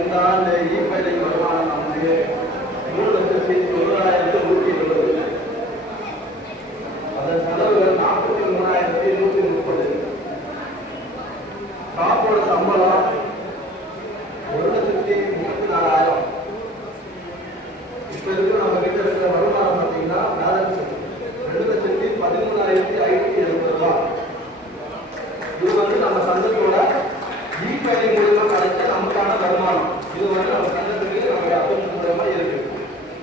இந்த ஆண்டு ஈப்பேட்டை வருமானம் நமக்கு 3,90,170. அதன் செலவுகள் 43,130. காப்போட சம்பளம் 1,34,000. இப்ப இருக்கிற நம்ம கிட்ட இருக்கிற வருமானம் பார்த்தீங்கன்னா பேலன்ஸ் 2,13,570 இது வந்து நம்ம சங்கத்தோட ஈப்பேட்டை மூலமா கிடைச்ச நமக்கான வருமானம். இது வந்து நம்ம சங்கத்துக்கு நம்மளுடைய அக்கௌண்ட் மூலமா இருக்கு.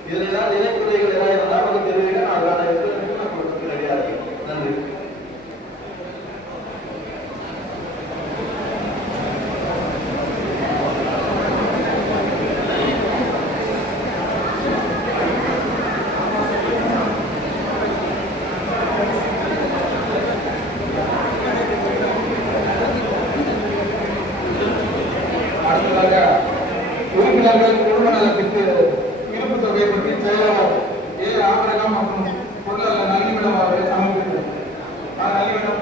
இதுல ஏதாவது இணைப்புரைகள் ஏதாவது இருந்தால் நமக்கு தெரிவிக்க நான் வேலை எடுத்து நான் கொடுத்து ரெடியா இருக்கேன். நன்றி. உறுப்பினர்கள் குடும்ப நலத்திற்கு இருப்பு தொகையை பற்றி செயலாளர் ஏ ஆபரகம் மற்றும் பொருளாளர் நல்லிமிடம் அவர்களை சமர்ப்பித்தார். நல்லிமிடம்.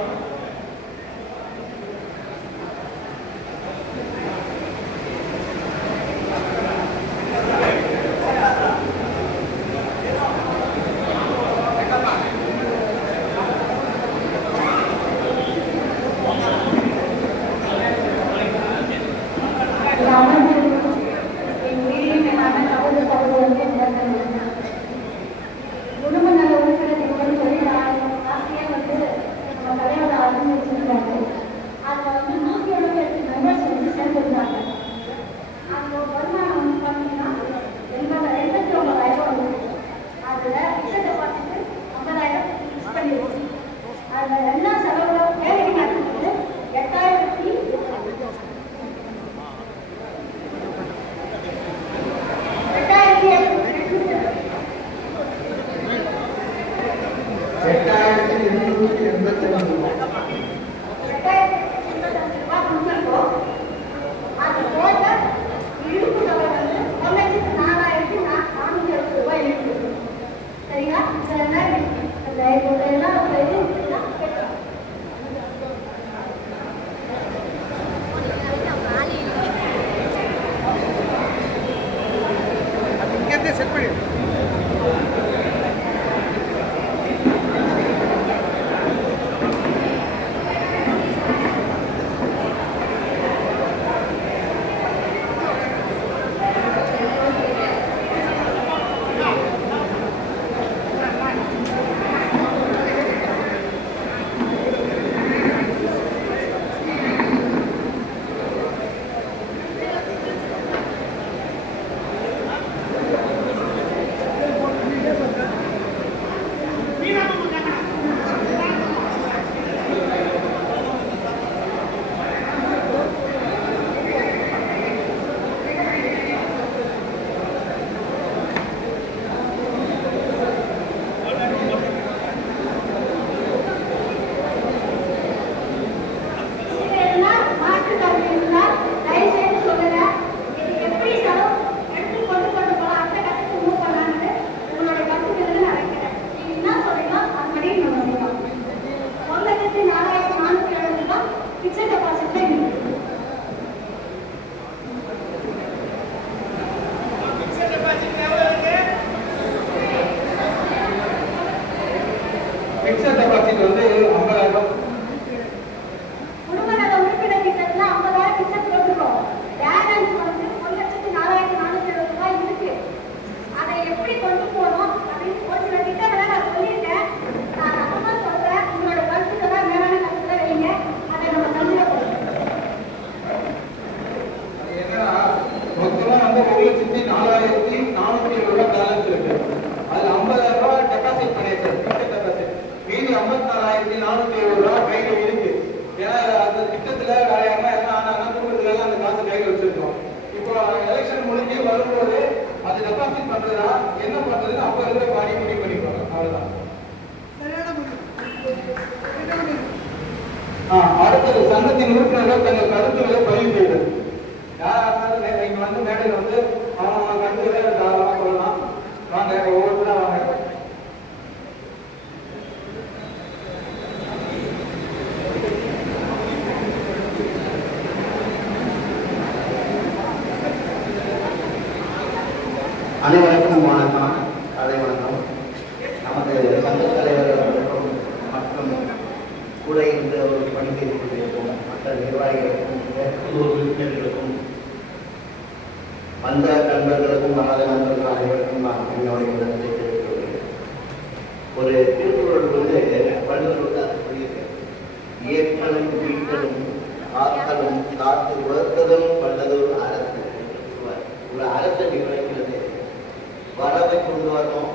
அடுத்தது சங்கத்தின் உறுப்பினர்கள் தங்கள் கருத்துக்களை பதிவு செய்தது. யாராவது இங்க வந்து மேடையில் வந்து அவங்க கருத்துக்களை தாராளமாக சொல்லலாம். வாங்க ஒவ்வொருத்தரும் வாங்க. அனைவருக்கும் வணக்கம், காலை வணக்கம். நமது சங்க தலைவர் அவர்களுக்கும் மற்றும் கூட இருந்து அவர்கள் பணிபுரிந்திருக்கும் மற்ற நிர்வாகிகளுக்கும் உறுப்பினர்களுக்கும் வந்த நண்பர்களுக்கும் வராத நண்பர்கள் அனைவருக்கும் நான் என்னுடைய இடத்தை தெரிவித்துள்ளேன். ஒரு திருக்குறள் வள்ளுவர் ஏற்றலும் வீட்டலும் ஆத்தலும் காத்து உயர்த்ததும் வல்லதொரு அரசு. ஒரு அரசை நிர்வகிக்கிறது வரவை கொண்டு வரணும்,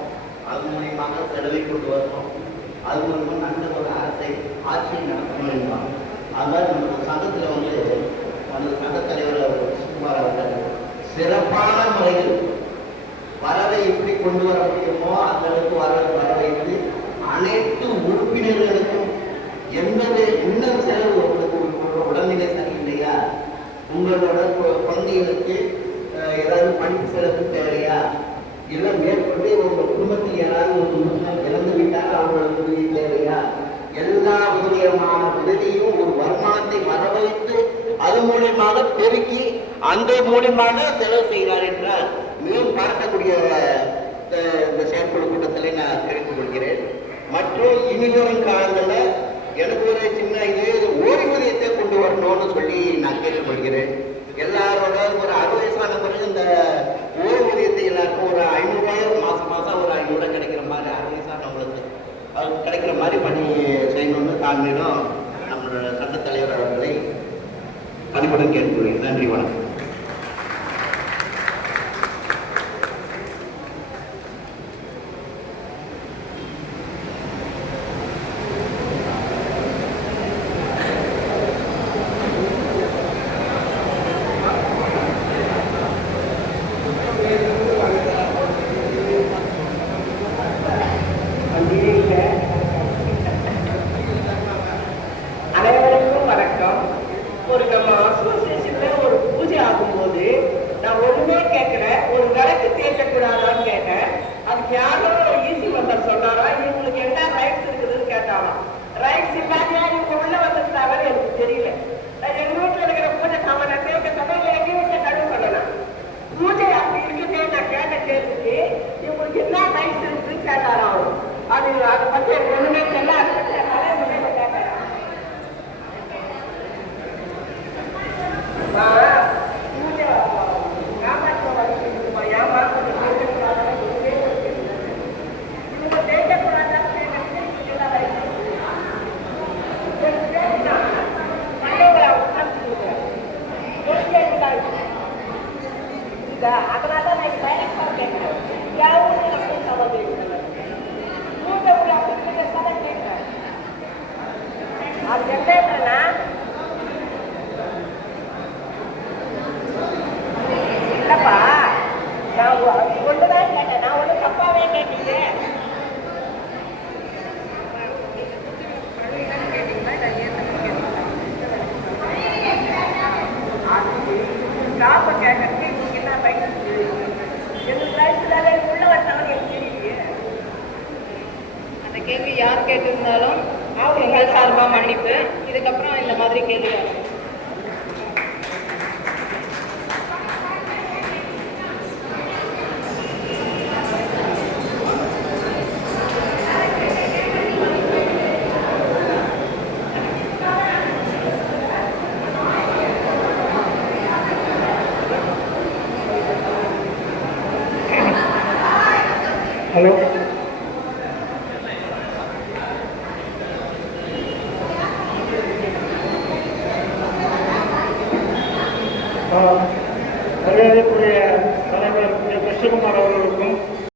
அது மூலியமாக செலவை கொண்டு வரணும், அது மூலமாக நல்ல ஒரு அரசை ஆட்சியை நடத்தணும் என்பாங்க. அதனால் நம்ம சங்கத்தில் நமது சங்கத் தலைவர் சுகுமார் அவர்கள் சிறப்பான முறையில் வரவை எப்படி கொண்டு வர முடியுமோ அந்த அளவுக்கு வர வைத்து அனைத்து உறுப்பினர்களுக்கும் இன்னும் செலவு உடல்நிலை சரியில்லையா, உங்களோட குழந்தைகளுக்கு ஏதாவது படிப்பு செலவு தேவையா, இல்லை மேற்கொண்டு உங்கள் குடும்பத்தில் யாராவது ஒரு உறுப்பினர் இறந்து விட்டால் அவங்களுக்கு உதவி தேவையா, எல்லா விதமான உதவியும் ஒரு வருமானத்தை வரவழைத்து அது மூலியமாக பெருக்கி அந்த மூலியமான செலவு செய்கிறார் என்றால் மிகவும் பார்க்கக்கூடிய இந்த செயற்குழு கூட்டத்தில் நான் தெரிந்து கொள்கிறேன். மற்றும் இனிவரும் காலங்களில் எனக்கு ஒரு சின்ன ஓய்வூதியத்தை கொண்டு வரணும்னு சொல்லி நான் கேட்டுக்கொள்கிறேன். எல்லாரோட ஒரு 60 வயசான பிறகு இந்த ஓய்வூதியத்தை எல்லாருக்கும் ஒரு 500 ரூபாய் மாதம் ஒரு 500 ரூபாய் கிடைக்கிற மாதிரி 60 வயசானவங்களுக்கு அது கிடைக்கிற மாதிரி பண்ணி செய்யணும்னு தாழ்மையிலும் நம்மளோட சட்டத் தலைவர் அவர்களை பணிவுடன் கேட்டுக்கொள்கிறேன். நன்றி, வணக்கம். அனைவருக்கும் வணக்கம். ஒரு நம்ம அசோசியேஷன்ல ஒரு பூஜை ஆகும்போது நான் ஒண்ணுமே கேட்கல, ஒரு விளக்கு தேய்க்கக்கூடாதான்னு கேட்டேன். அதுக்கு யாரோ ஈஸி வந்தார் சொன்னாரா, இவங்களுக்கு என்ன ரைட்ஸ் இருக்குதுன்னு கேட்டாலும் ரைட்ஸ் இல்லாம இவங்க உள்ள வந்துட்டாங்கன்னு எனக்கு தெரியல. எங்க வீட்டுல இருக்கிற பூஜை சாமான தேய்க்க சொன்னா இல்லை எங்க வீட்டுல கழுவு பண்ணலாம். பூஜை அப்படி இருக்குதே நான் கேட்ட கேள்விக்கு இவங்களுக்கு என்ன ரைட்ஸ் இருக்குதுன்னு கேட்டாராம். அதை பத்தி எனக்கு ஒண்ணுமே தெரியல. அதை பத்தி தலைமுறையில கேட்டேன். அதனால நான் பயணமா கேட்கிறேன். யாரும் சவால் கேட்கிறேன். சவால் கேட்கிறேன். அது என்னன்னா இல்லப்பா, நான் ஒண்ணுதான் கேட்டேன். நான் ஒண்ணு தப்பாவே கேட்டீங்க. காப்ப கேட்கறதுக்கு நீங்க என்ன ரைட் எங்களுக்கு ரைட்ஸ் உள்ள வந்தாங்கன்னு எனக்கு தெரியலையே. அந்த கேள்வி யார் கேட்டிருந்தாலும் எங்கள் சார்பாக மன்னிப்பு. இதுக்கப்புறம் இந்த மாதிரி கேள்வி ஹலோ, மரியாதைக்குரிய தலைவர் கிருஷ்ணகுமார்